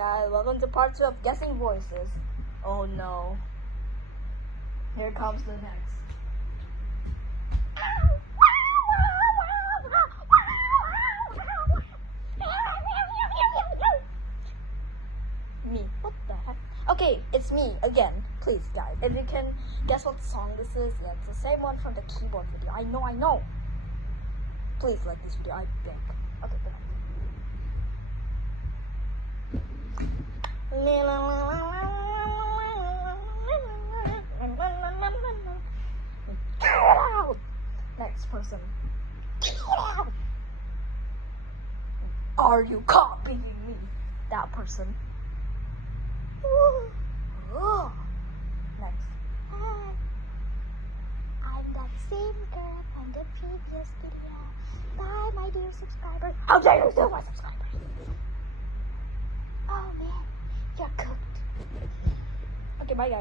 guys, welcome to part 2 of guessing voices. Oh no. Here comes the next. Me. What the heck? Okay, it's me again. Please, guys. If you can guess what song this is, yeah, it's the same one from the keyboard video. I know. Please like this video, I beg. Okay, good night. Get out! Next person. Get out! Are you copying me? That person. Next. Hi. I'm that same girl from the previous video. Bye, my dear subscribers. How dare you steal my subscribers? Oh man, you're cooked. Okay, bye guys.